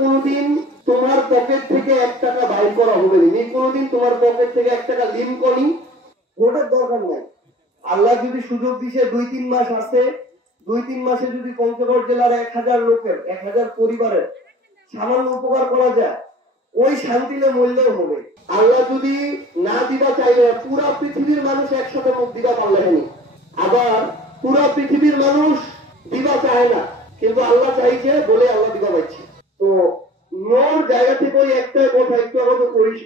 কোনোদিন তোমার পকেট থেকে 1 টাকা বাইর করা হবে না, কোনোদিন তোমার পকেট থেকে 1 টাকা লিঙ্ক করি ভোটের দরকার নাই। আল্লাহ যদি সুযোগ দিছে 2-3 মাস আছে, 2-3 মাসে যদি পঞ্চগড় জেলার 1000 লোকের 1000 পরিবারের সামান্য উপকার করা যায়, ওই শান্তিতে মূল্যও হবে। আল্লাহ যদি না দিবা চাইলে পুরা পৃথিবীর মানুষ একসাথে মুখ দিবা পারলেনি, আবার পুরা পৃথিবীর মানুষ দিবা চায় না, কিন্তু আল্লাহ চাইছে বলে আল্লাহ দিবা পাইছে। তো মোর জায়গা থেকে ওই একটাই কথা একটু আমাদের করিস,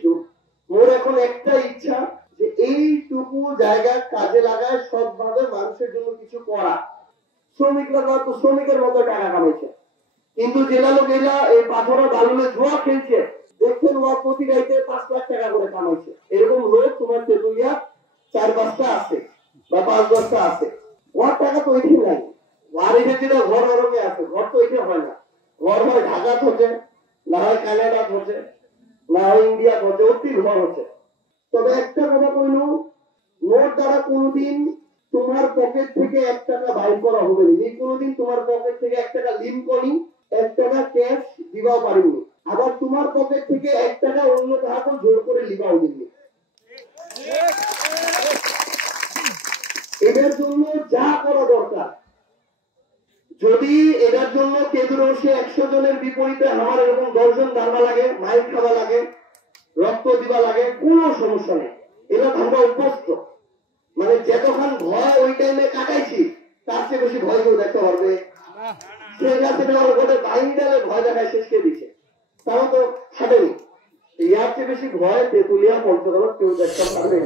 মোর এখন একটা ইচ্ছা যে এইটুকু জায়গা কাজে লাগায় সবভাবে মানুষের জন্য কিছু করা। শ্রমিকরা তো শ্রমিকের মতো টাকা কামাইছে, কিন্তু জেলা লোক এরা এই পাথরা বালুলে জোয়া খেলছে, দেখছেন ওরা প্রতি গাইতে 5 লাখ টাকা করে কামাইছে। এরকম লোক তোমার তেতুলিয়া 4-5টা আছে বা 5-10টা আছে। ওর টাকা তো ওইটি নাই, বাড়িতে যেটা ঘর ওরমে আছে, ঘর তো ওইটা হয় না। ঘর হয় ঢাকা হচ্ছে, না হয় কানাডা হচ্ছে, না হয় ইন্ডিয়া হচ্ছে, অতি ঘর হচ্ছে। তবে একটা কথা কইল, নোট দ্বারা কোনোদিন তোমার পকেট থেকে 1 টাকা বাইর করা হবে না, কোনোদিন তোমার পকেট থেকে 1 টাকা লিঙ্ক করি 1 টাকা ক্যাশ দিবাও পারিনি, আবার তোমার পকেট থেকে 1 টাকা অন্য কাউকে জোর করে লিবাও দিবি। এদের জন্য যা করা দরকার, যদি এটার জন্য কেন্দ্র বসে 100 জনের বিপরীতে আমার এরকম 10 জন দাঁড়া লাগে, মাইক খাওয়া লাগে, রক্ত দিবা লাগে, কোনো সমস্যা নেই। এরা আমরা অভ্যস্ত, মানে যতক্ষণ ভয় ওই টাইমে কাটাইছি তার চেয়ে বেশি ভয় কেউ দেখতে পারবে ভয় দেখায় শেষ করে দিচ্ছে, তাও তো ছাড়েনি। ইয়ার চেয়ে বেশি ভয় তেতুলিয়া পঞ্চগড় কেউ দেখতে পারবে।